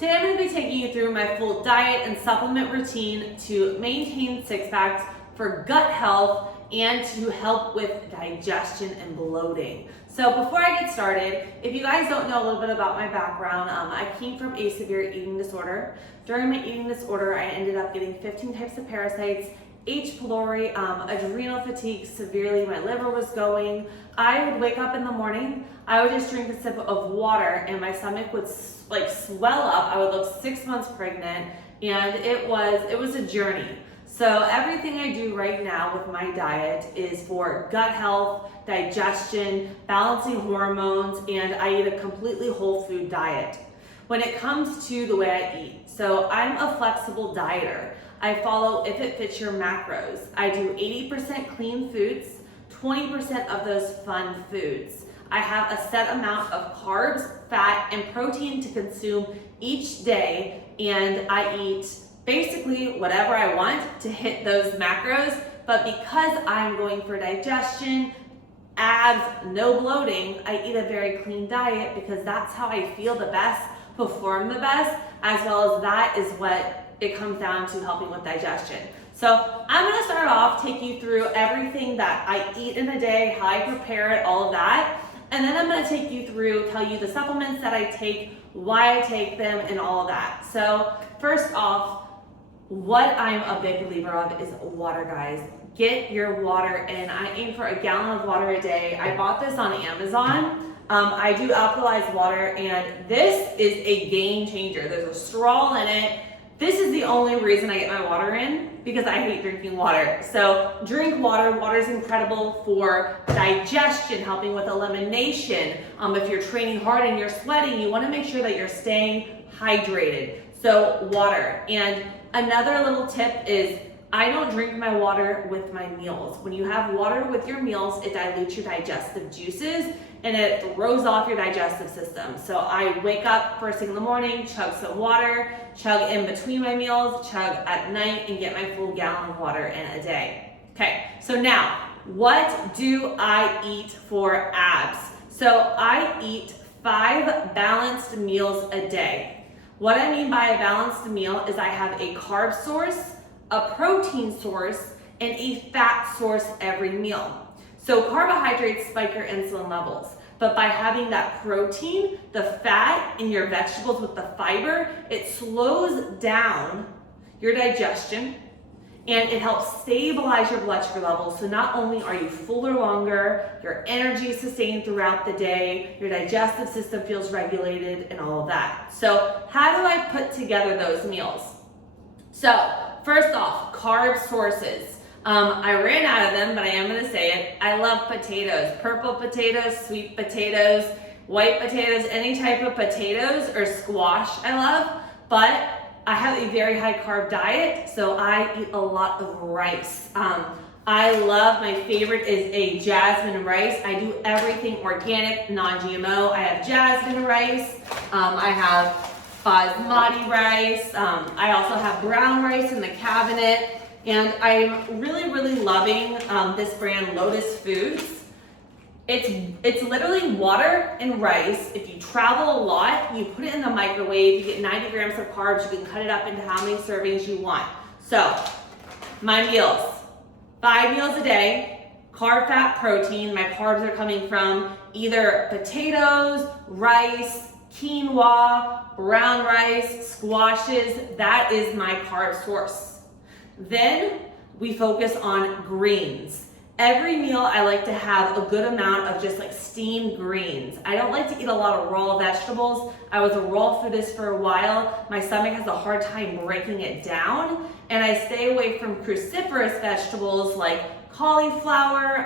Today I'm going to be taking you through my full diet and supplement routine to maintain six packs for gut health and to help with digestion and bloating. So before I get started, if you guys don't know a little bit about my background, I came from a severe eating disorder. During my eating disorder, I ended up getting 15 types of parasites, H. pylori, adrenal fatigue severely, my liver was going. I would wake up in the morning, I would just drink a sip of water and my stomach would like swell up. I would look 6 months pregnant and it was a journey. So everything I do right now with my diet is for gut health, digestion, balancing hormones, and I eat a completely whole food diet. When it comes to the way I eat, so I'm a flexible dieter. I follow if it fits your macros. I do 80% clean foods, 20% of those fun foods. I have a set amount of carbs, fat, and protein to consume each day, and I eat basically whatever I want to hit those macros, but because I'm going for digestion, abs, no bloating, I eat a very clean diet because that's how I feel the best, perform the best, as well as that is what it comes down to helping with digestion. So I'm gonna start off, take you through everything that I eat in a day, how I prepare it, all of that. And then I'm gonna take you through, tell you the supplements that I take, why I take them, and all of that. So first off, what I'm a big believer of is water, guys. Get your water in. I aim for a gallon of water a day. I bought this on Amazon. I do alkalized water, and this is a game changer. There's a straw in it. This is the only reason I get my water in, because I hate drinking water. So drink water. Water is incredible for digestion, helping with elimination. If you're training hard and you're sweating, you want to make sure that you're staying hydrated. So water. And another little tip is I don't drink my water with my meals. When you have water with your meals, it dilutes your digestive juices and it throws off your digestive system. So I wake up first thing in the morning, chug some water, chug in between my meals, chug at night, and get my full gallon of water in a day. Okay, so now, what do I eat for abs? So I eat 5 balanced meals a day. What I mean by a balanced meal is I have a carb source, a protein source, and a fat source every meal. So carbohydrates spike your insulin levels, but by having that protein, the fat in your vegetables with the fiber, it slows down your digestion and it helps stabilize your blood sugar levels. So not only are you fuller longer, your energy is sustained throughout the day, your digestive system feels regulated and all of that. So how do I put together those meals? So first off, carb sources. I ran out of them, but I am going to say it. I love potatoes, purple potatoes, sweet potatoes, white potatoes, any type of potatoes or squash I love, but I have a very high carb diet, so I eat a lot of rice. I love, my favorite is a jasmine rice. I do everything organic, non-GMO. I have jasmine rice. I have basmati rice. I also have brown rice in the cabinet. And I'm really, really loving this brand, Lotus Foods. It's literally water and rice. If you travel a lot, you put it in the microwave, you get 90 grams of carbs, you can cut it up into how many servings you want. So, my meals, 5 meals a day, carb, fat, protein. My carbs are coming from either potatoes, rice, quinoa, brown rice, squashes. That is my carb source. Then we focus on greens. Every meal I like to have a good amount of just like steamed greens. I don't like to eat a lot of raw vegetables. I was a raw foodist for a while. My stomach has a hard time breaking it down. And I stay away from cruciferous vegetables like cauliflower,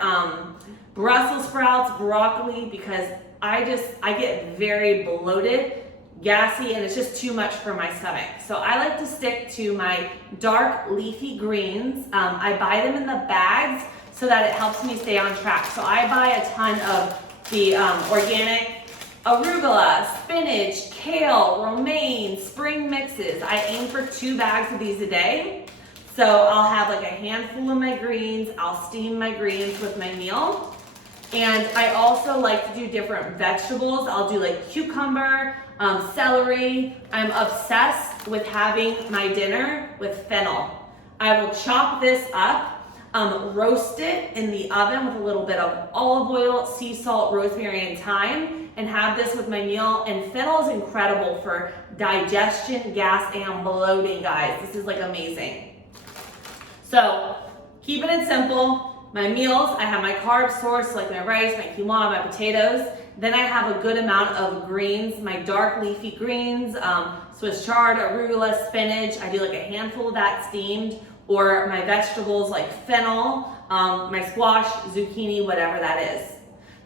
Brussels sprouts, broccoli, because I get very bloated, gassy, and it's just too much for my stomach. So I like to stick to my dark leafy greens. I buy them in the bags so that it helps me stay on track. So I buy a ton of the organic arugula, spinach, kale, romaine, spring mixes. I aim for 2 bags of these a day. So I'll have like a handful of my greens. I'll steam my greens with my meal. And I also like to do different vegetables. I'll do like cucumber, celery. I'm obsessed with having my dinner with fennel. I will chop this up, roast it in the oven with a little bit of olive oil, sea salt, rosemary, and thyme, and have this with my meal. And fennel is incredible for digestion, gas, and bloating, guys. This is like amazing. So keeping it simple. My meals, I have my carb source, like my rice, my quinoa, my potatoes. Then I have a good amount of greens, my dark leafy greens, Swiss chard, arugula, spinach. I do like a handful of that steamed, or my vegetables like fennel, my squash, zucchini, whatever that is.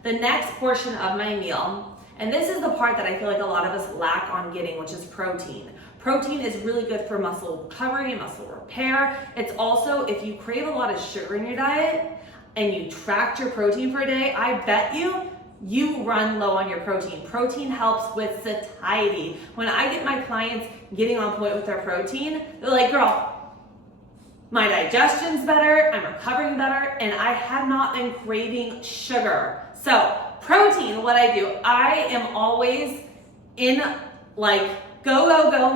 The next portion of my meal, and this is the part that I feel like a lot of us lack on getting, which is protein. Protein is really good for muscle recovery and muscle repair. It's also, if you crave a lot of sugar in your diet and you tracked your protein for a day, I bet you run low on your protein. Protein helps with satiety. When I get my clients getting on point with their protein, they're like, girl, my digestion's better, I'm recovering better, and I have not been craving sugar. So protein, what I do, I am always in like go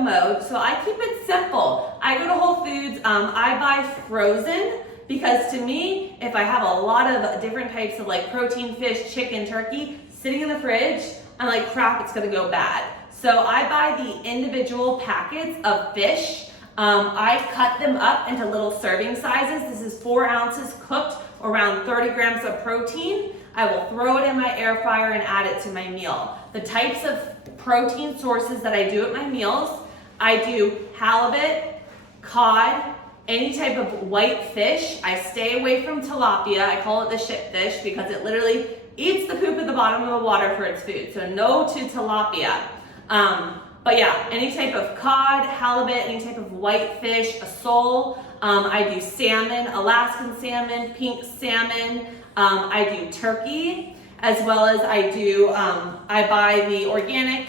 mode. So I keep it simple. I go to Whole Foods, I buy frozen, because to me, if I have a lot of different types of like protein, fish, chicken, turkey, sitting in the fridge, I'm like, crap, it's gonna go bad. So I buy the individual packets of fish. I cut them up into little serving sizes. This is 4 ounces cooked, around 30 grams of protein. I will throw it in my air fryer and add it to my meal. The types of protein sources that I do at my meals, I do halibut, cod, any type of white fish. I stay away from tilapia. I call it the shit fish because it literally eats the poop at the bottom of the water for its food. So no to tilapia. But yeah, any type of cod, halibut, any type of white fish, a sole. I do salmon, Alaskan salmon, pink salmon. I do turkey, as well as I do, I buy the organic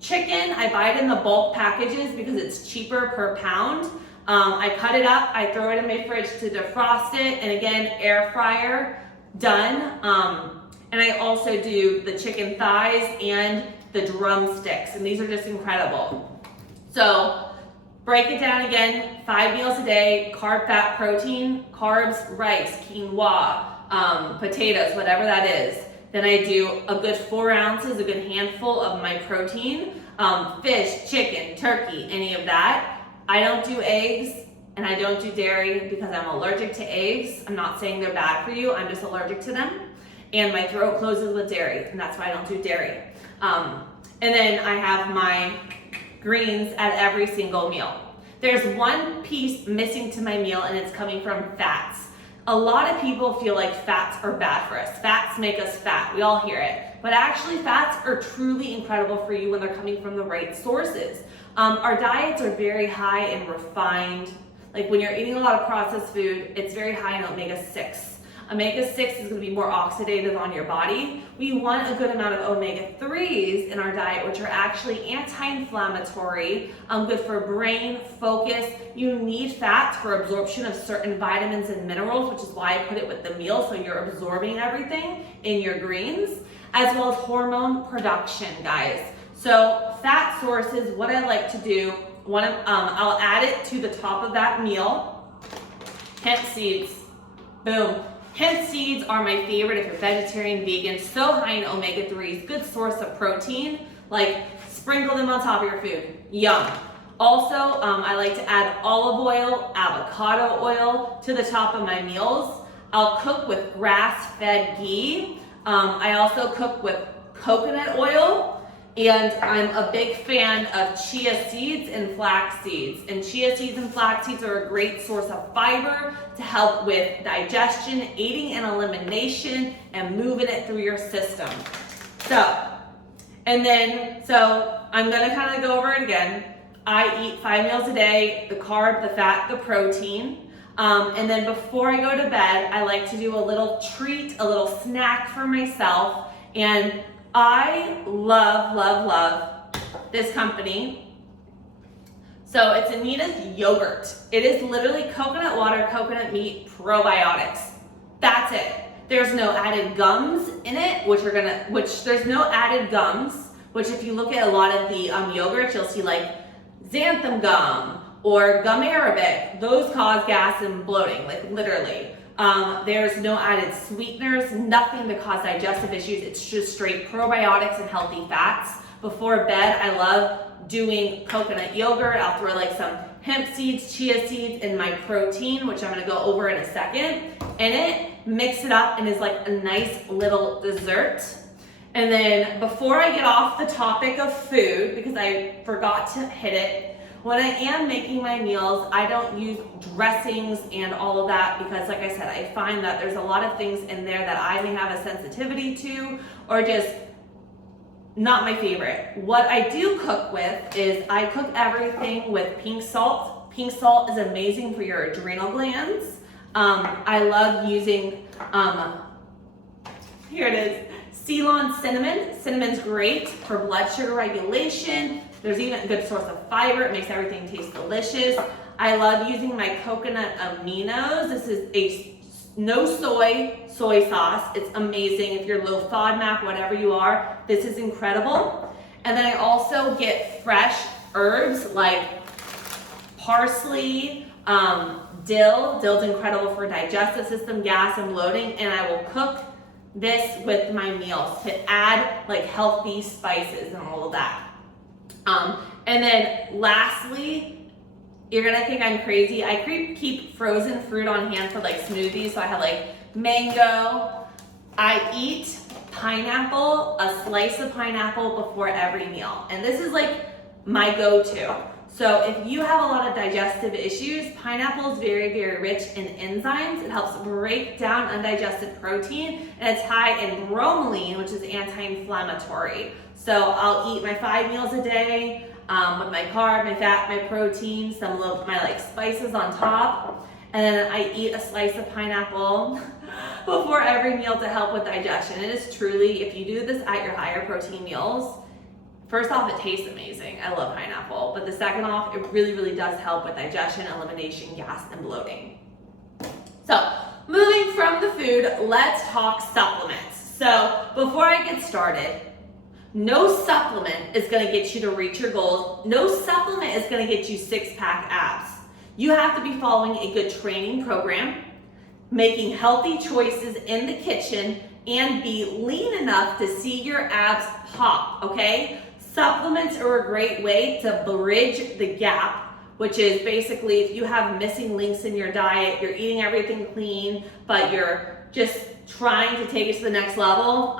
chicken. I buy it in the bulk packages because it's cheaper per pound. I cut it up, I throw it in my fridge to defrost it, and again, air fryer, done. And I also do the chicken thighs and the drumsticks, and these are just incredible. So break it down again, 5 meals a day, carb, fat, protein, carbs, rice, quinoa, potatoes, whatever that is. Then I do a good 4 ounces, a good handful of my protein, fish, chicken, turkey, any of that. I don't do eggs and I don't do dairy because I'm allergic to eggs. I'm not saying they're bad for you, I'm just allergic to them. And my throat closes with dairy, and that's why I don't do dairy. And then I have my greens at every single meal. There's one piece missing to my meal, and it's coming from fats. A lot of people feel like fats are bad for us. Fats make us fat, we all hear it. But actually fats are truly incredible for you when they're coming from the right sources. Our diets are very high in refined, like when you're eating a lot of processed food, it's very high in omega-6. Omega-6 is going to be more oxidative on your body. We want a good amount of omega-3s in our diet, which are actually anti-inflammatory, good for brain, focus. You need fats for absorption of certain vitamins and minerals, which is why I put it with the meal, so you're absorbing everything in your greens, as well as hormone production, guys. So fat sources, what I like to do, I'll add it to the top of that meal. Hemp seeds, boom. Hemp seeds are my favorite if you're vegetarian, vegan, so high in omega-3s, good source of protein. Like, sprinkle them on top of your food, yum. Also, I like to add olive oil, avocado oil to the top of my meals. I'll cook with grass-fed ghee. I also cook with coconut oil. And I'm a big fan of chia seeds and flax seeds. And chia seeds and flax seeds are a great source of fiber to help with digestion, aiding and elimination, and moving it through your system. So I'm gonna kind of go over it again. I eat 5 meals a day, the carb, the fat, the protein. And then before I go to bed, I like to do a little treat, a little snack for myself. And I love this company. So it's Anita's yogurt. It is literally coconut water, coconut meat, probiotics. That's it. There's no added gums in it, there's no added gums, which if you look at a lot of the yogurts, you'll see like xanthan gum or gum arabic. Those cause gas and bloating, like literally. There's no added sweeteners, nothing to cause digestive issues. It's just straight probiotics and healthy fats. Before bed, I love doing coconut yogurt. I'll throw like some hemp seeds, chia seeds, and my protein, which I'm gonna go over in a second, in it, mix it up, and is like a nice little dessert. And then before I get off the topic of food, because I forgot to hit it, when I am making my meals, I don't use dressings and all of that because, like I said, I find that there's a lot of things in there that I may have a sensitivity to or just not my favorite. What I do cook with is I cook everything with pink salt. Pink salt is amazing for your adrenal glands. I love using, here it is, Ceylon cinnamon. Cinnamon's great for blood sugar regulation. There's even a good source of fiber. It makes everything taste delicious. I love using my coconut aminos. This is a no soy sauce. It's amazing. If you're low FODMAP, whatever you are, this is incredible. And then I also get fresh herbs like parsley, dill. Dill's incredible for digestive system, gas, and bloating. And I will cook this with my meals to add like healthy spices and all of that. And then lastly, you're gonna think I'm crazy. I keep frozen fruit on hand for like smoothies. So I have like mango. I eat pineapple, a slice of pineapple before every meal. And this is like my go-to. So if you have a lot of digestive issues, pineapple is very, very rich in enzymes. It helps break down undigested protein, and it's high in bromelain, which is anti-inflammatory. So I'll eat my 5 meals a day with my carb, my fat, my protein, some of my like spices on top. And then I eat a slice of pineapple before every meal to help with digestion. It is truly, if you do this at your higher protein meals, first off, it tastes amazing. I love pineapple. But the second off, it really, really does help with digestion, elimination, gas, and bloating. So moving from the food, let's talk supplements. So before I get started, no supplement is gonna get you to reach your goals. No supplement is gonna get you 6-pack abs. You have to be following a good training program, making healthy choices in the kitchen, and be lean enough to see your abs pop, okay? Supplements are a great way to bridge the gap, which is basically if you have missing links in your diet, you're eating everything clean, but you're just trying to take it to the next level,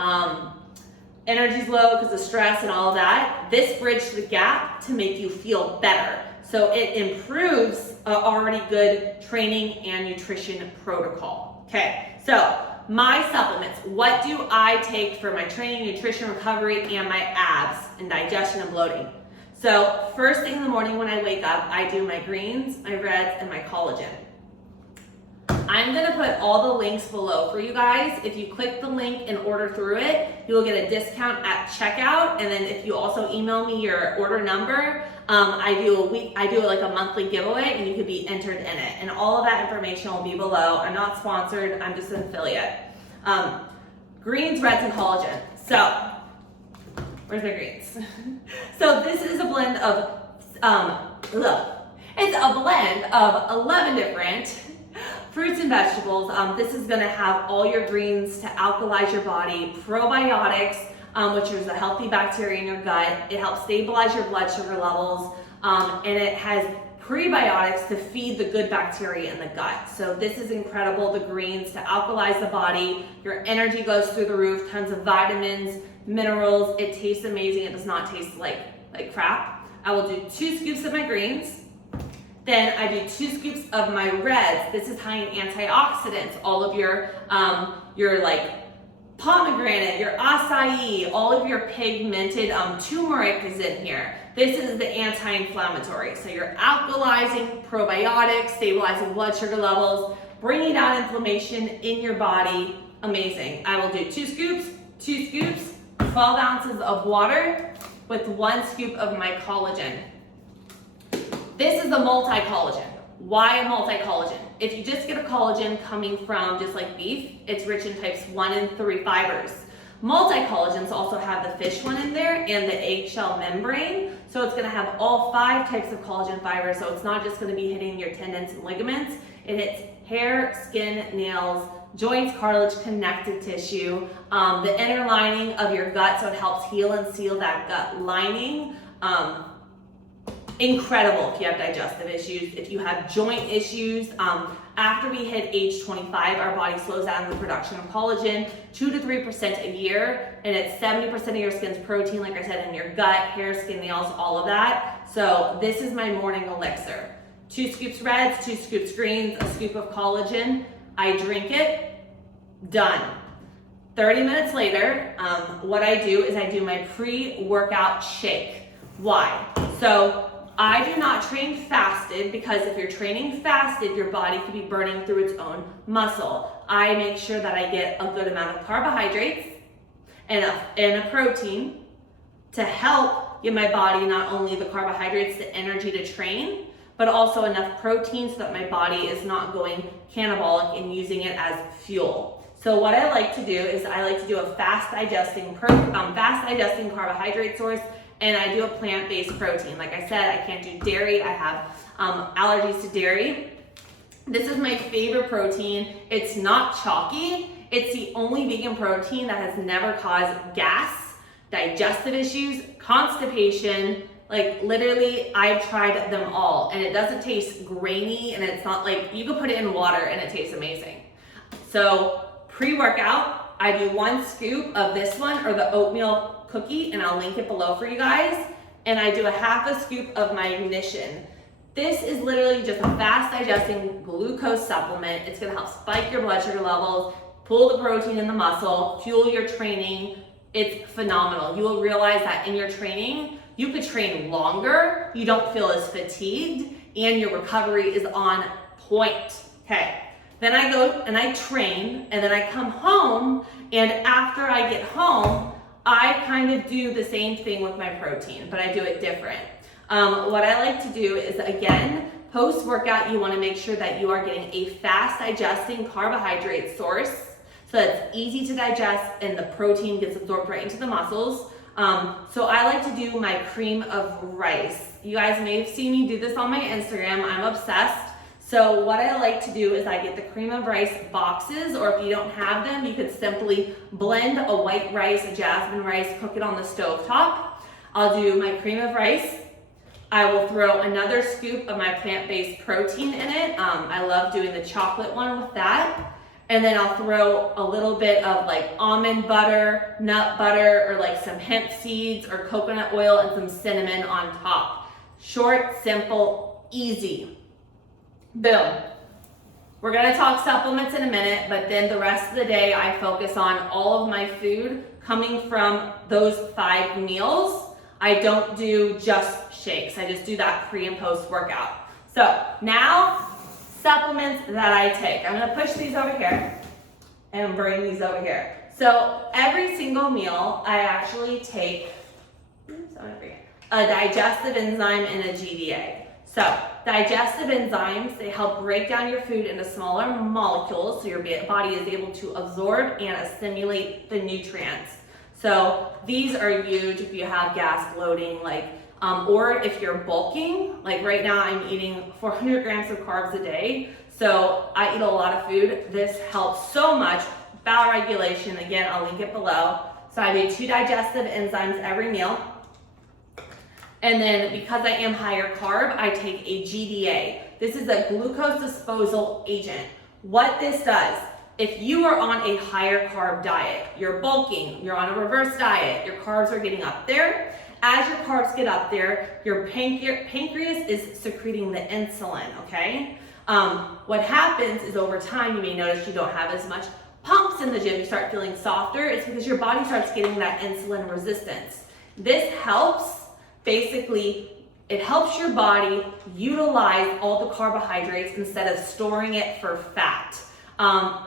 energy's low because of stress and all of that, this bridges the gap to make you feel better. So it improves already good training and nutrition protocol. Okay, so my supplements, what do I take for my training, nutrition, recovery, and my abs and digestion and bloating? So first thing in the morning when I wake up, I do my greens, my reds, and my collagen. I'm gonna put all the links below for you guys. If you click the link and order through it, you will get a discount at checkout. And then if you also email me your order number, I do like a monthly giveaway and you could be entered in it. And all of that information will be below. I'm not sponsored, I'm just an affiliate. Greens, reds, and collagen. So, where's my greens? So this is a blend of, it's a blend of 11 different fruits and vegetables. This is gonna have all your greens to alkalize your body, probiotics, which is a healthy bacteria in your gut. It helps stabilize your blood sugar levels, and it has prebiotics to feed the good bacteria in the gut. So this is incredible, the greens to alkalize the body. Your energy goes through the roof, tons of vitamins, minerals. It tastes amazing. It does not taste like crap. I will do 2 scoops of my greens. Then I do 2 scoops of my reds. This is high in antioxidants. All of your like pomegranate, your acai, all of your pigmented turmeric is in here. This is the anti-inflammatory. So you're alkalizing, probiotics, stabilizing blood sugar levels, bringing down inflammation in your body. Amazing. I will do 2 scoops, 12 ounces of water with 1 scoop of my collagen. This is the multi-collagen. Why a multi-collagen? If you just get a collagen coming from just like beef, it's rich in types 1 and 3 fibers. Multi-collagens also have the fish one in there and the eggshell membrane. So it's gonna have all 5 types of collagen fibers. So it's not just gonna be hitting your tendons and ligaments. It hits hair, skin, nails, joints, cartilage, connective tissue, the inner lining of your gut. So it helps heal and seal that gut lining. Incredible if you have digestive issues, if you have joint issues. After we hit age 25, our body slows down the production of collagen 2 to 3% a year, and it's 70% of your skin's protein, like I said, in your gut, hair, skin, nails, all of that. So this is my morning elixir. 2 scoops reds, 2 scoops greens, a scoop of collagen. I drink it, done. 30 minutes later, what I do is I do my pre-workout shake. Why? So I do not train fasted, because if you're training fasted, your body could be burning through its own muscle. I make sure that I get a good amount of carbohydrates and a protein to help give my body not only the carbohydrates, the energy to train, but also enough protein so that my body is not going catabolic and using it as fuel. So what I like to do is I like to do a fast digesting carbohydrate source, and I do a plant-based protein. Like I said, I can't do dairy. I have allergies to dairy. This is my favorite protein. It's not chalky. It's the only vegan protein that has never caused gas, digestive issues, constipation. Like literally, I've tried them all, and it doesn't taste grainy, and it's not like, you can put it in water and it tastes amazing. So pre-workout, I do 1 scoop of this one or the oatmeal cookie, and I'll link it below for you guys. And I do a half a scoop of Magnesium. This is literally just a fast digesting glucose supplement. It's gonna help spike your blood sugar levels, pull the protein in the muscle, fuel your training. It's phenomenal. You will realize that in your training, you could train longer, you don't feel as fatigued, and your recovery is on point. Okay. Then I go and I train, and then I come home, and after I get home, I kind of do the same thing with my protein, but I do it different. What I like to do is, again, post-workout, you want to make sure that you are getting a fast digesting carbohydrate source, so that it's easy to digest and the protein gets absorbed right into the muscles. So I like to do my cream of rice. You guys may have seen me do this on my Instagram. I'm obsessed. So what I like to do is I get the cream of rice boxes, or if you don't have them, you could simply blend a white rice, a jasmine rice, cook it on the stove top. I'll do my cream of rice. I will throw another scoop of my plant-based protein in it. I love doing the chocolate one with that. And then I'll throw a little bit of like almond butter, nut butter, or like some hemp seeds or coconut oil and some cinnamon on top. Short, simple, easy. Boom. We're gonna talk supplements in a minute, but then the rest of the day I focus on all of my food coming from those 5 meals. I don't do just shakes. I just do that pre and post workout. So now, supplements that I take. I'm gonna push these over here and bring these over here. So every single meal, I actually take a digestive enzyme and a GDA. So digestive enzymes, they help break down your food into smaller molecules so your body is able to absorb and assimilate the nutrients. So these are huge if you have gas, bloating, or if you're bulking. Like right now I'm eating 400 grams of carbs a day. So I eat a lot of food. This helps so much. Bowel regulation, again, I'll link it below. So I do 2 digestive enzymes every meal. And then because I am higher carb, I take a GDA. This is a glucose disposal agent. What this does, if you are on a higher carb diet, you're bulking, you're on a reverse diet, your carbs are getting up there. As your carbs get up there, your pancreas is secreting the insulin, okay? What happens is over time, you may notice you don't have as much pumps in the gym, you start feeling softer. It's because your body starts getting that insulin resistance. This helps. Basically, it helps your body utilize all the carbohydrates instead of storing it for fat.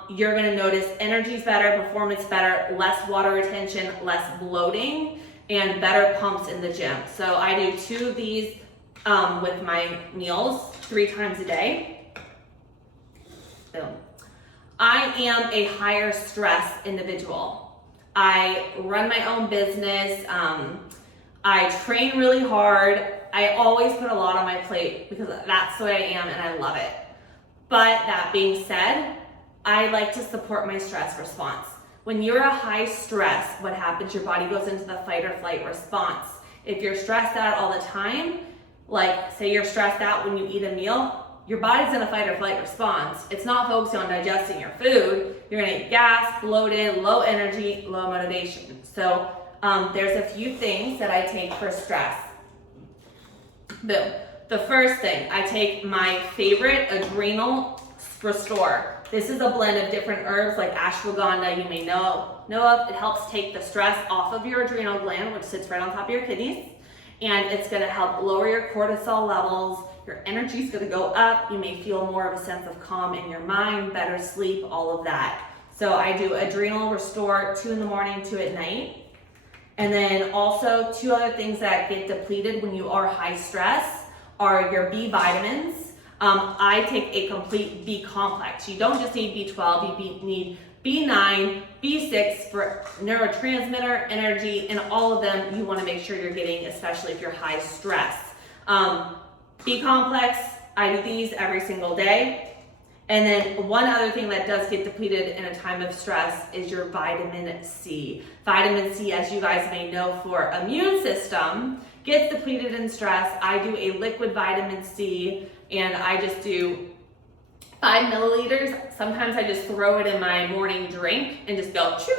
You're gonna notice energy's better, performance better, less water retention, less bloating, and better pumps in the gym. So I do 2 of these with my meals 3 times a day. Boom. I am a higher stress individual. I run my own business. I train really hard. I always put a lot on my plate because that's the way I am and I love it. But that being said, I like to support my stress response. When you're a high stress, what happens? Your body goes into the fight or flight response. If you're stressed out all the time, like say you're stressed out when you eat a meal, your body's in a fight or flight response. It's not focusing on digesting your food. You're gonna get gas, bloated, low energy, low motivation. So there's a few things that I take for stress. Boom. The first thing, I take my favorite Adrenal Restore. This is a blend of different herbs like ashwagandha you may know of. It helps take the stress off of your adrenal gland, which sits right on top of your kidneys. And it's gonna help lower your cortisol levels. Your energy's gonna go up. You may feel more of a sense of calm in your mind, better sleep, all of that. So I do Adrenal Restore 2 in the morning, 2 at night. And then also 2 other things that get depleted when you are high stress are your B vitamins. I take a complete B complex. You don't just need B12, you need B9, B6 for neurotransmitter, energy, and all of them you want to make sure you're getting, especially if you're high stress. B complex, I do these every single day. And then one other thing that does get depleted in a time of stress is your vitamin C. Vitamin C, as you guys may know, for immune system, gets depleted in stress. I do a liquid vitamin C, and I just do 5 milliliters. Sometimes I just throw it in my morning drink and just go choo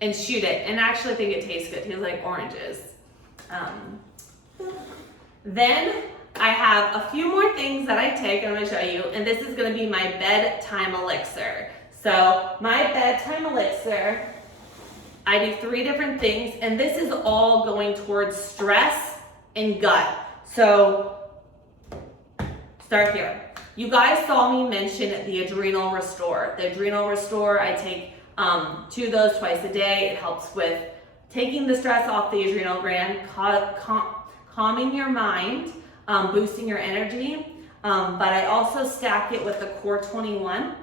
and shoot it. And I actually think it tastes good. It tastes like oranges. Then I have a few more things that I take. I'm going to show you, and this is going to be my Bedtime Elixir. So my Bedtime Elixir, I do 3 different things, and this is all going towards stress and gut. So start here. You guys saw me mention the Adrenal Restore. The Adrenal Restore, I take 2 of those twice a day. It helps with taking the stress off the adrenal gland, calming your mind, boosting your energy. But I also stack it with the Core 21.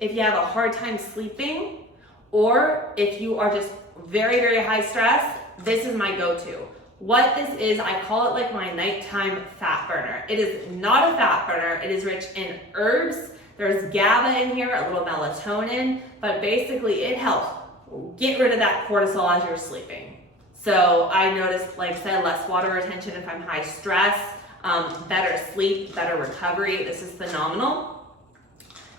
If you have a hard time sleeping, or if you are just very, very high stress, this is my go-to. What this is, I call it like my nighttime fat burner. It is not a fat burner. It is rich in herbs. There's GABA in here, a little melatonin, but basically it helps get rid of that cortisol as you're sleeping. So I noticed, like I said, less water retention if I'm high stress, better sleep, better recovery. This is phenomenal.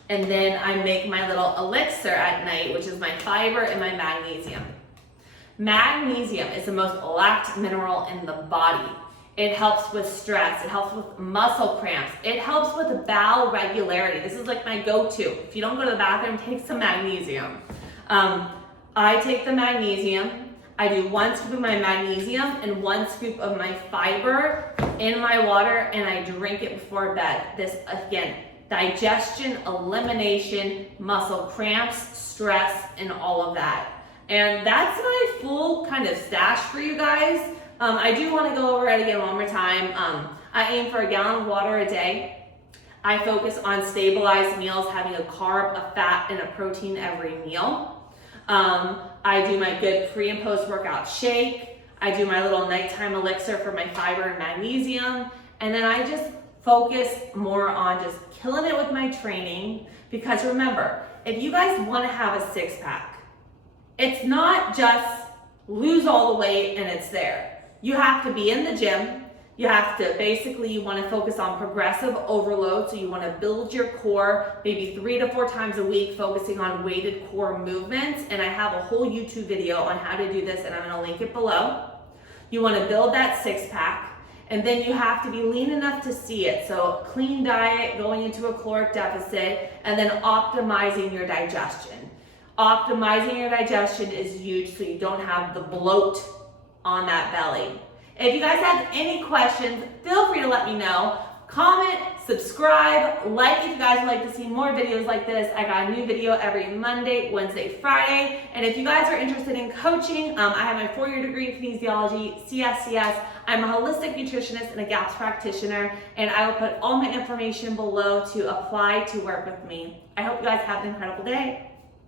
And then I make my little elixir at night, which is my fiber and my magnesium. Magnesium is the most lacked mineral in the body. It helps with stress. It helps with muscle cramps. It helps with bowel regularity. This is like my go-to. If you don't go to the bathroom, take some magnesium. I take the magnesium. I do 1 scoop of my magnesium and 1 scoop of my fiber in my water, and I drink it before bed. This, again, digestion, elimination, muscle cramps, stress, and all of that. And that's my full kind of stash for you guys. I do want to go over it again one more time. I aim for a gallon of water a day. I focus on stabilized meals, having a carb, a fat, and a protein every meal. I do my good pre and post workout shake. I do my little nighttime elixir for my fiber and magnesium. And then I just focus more on just killing it with my training. Because remember, if you guys want to have a 6-pack, it's not just lose all the weight and it's there. You have to be in the gym. You have to basically, you want to focus on progressive overload. So you want to build your core maybe 3 to 4 times a week, focusing on weighted core movements. And I have a whole YouTube video on how to do this, and I'm going to link it below. You want to build that 6-pack, and then you have to be lean enough to see it. So clean diet, going into a caloric deficit, and then optimizing your digestion. Optimizing your digestion is huge so you don't have the bloat on that belly. If you guys have any questions, feel free to let me know. Comment, subscribe, like if you guys would like to see more videos like this. I got a new video every Monday, Wednesday, Friday. And if you guys are interested in coaching, I have my 4-year degree in kinesiology, CSCS. I'm a holistic nutritionist and a GAPS practitioner, and I will put all my information below to apply to work with me. I hope you guys have an incredible day.